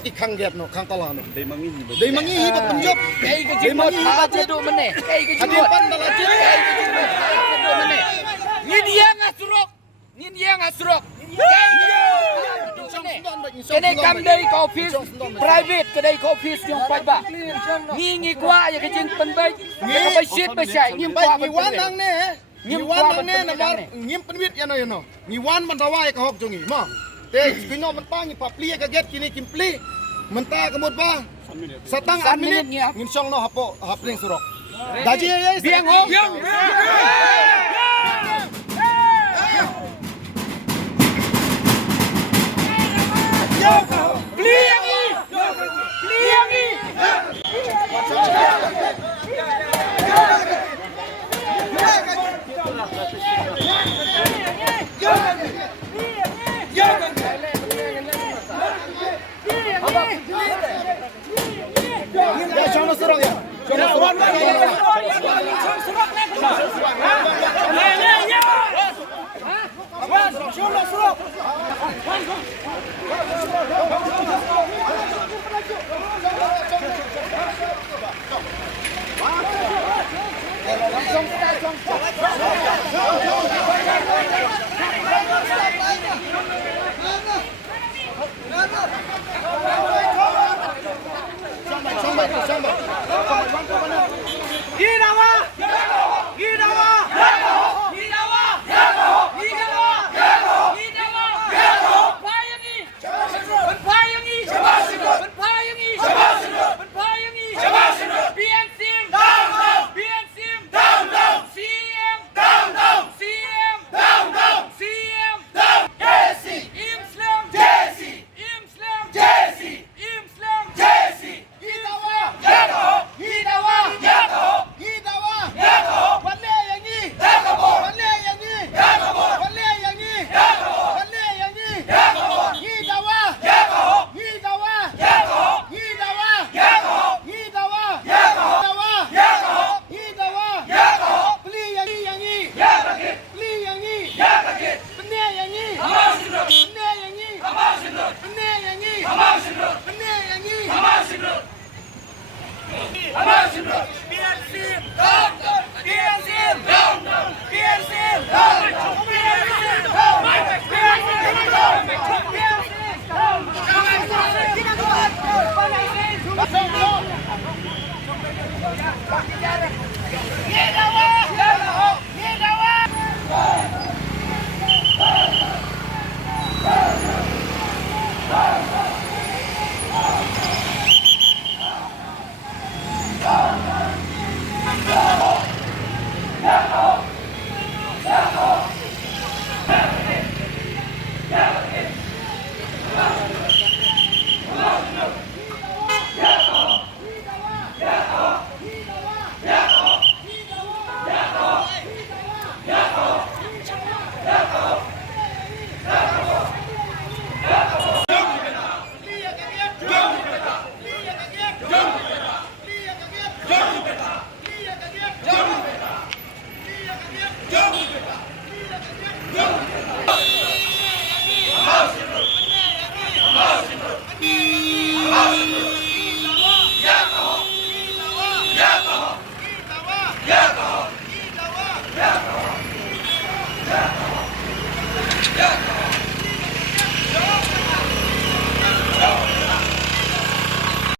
Kang get no, Kang Talan. Day mangi hibot penjop. Kay ka jimot hajat do mene. Kay ka jimot. Hadipan dalajit. Kay ka jimot hajat do mene. Ni dia ngasurok. Kene kam dari ke office private ke dari ke office yang pai ba. Ngi kwa ya ke jing pen bai. Ka bai shit bai sai ngim kwa Ngi wan nang ne. Ngi wan nang ne na bar ngim penwit ya no. Ngi wan man dawai ka hok jongi mo. Te pino man pa ngi papli ka get kini kimpli. Menta kemud ba. Satang an minit ngin song no hapo hapring surok. Daji ye biang hong. Ya jangan surok ya. Jangan surok. Langsung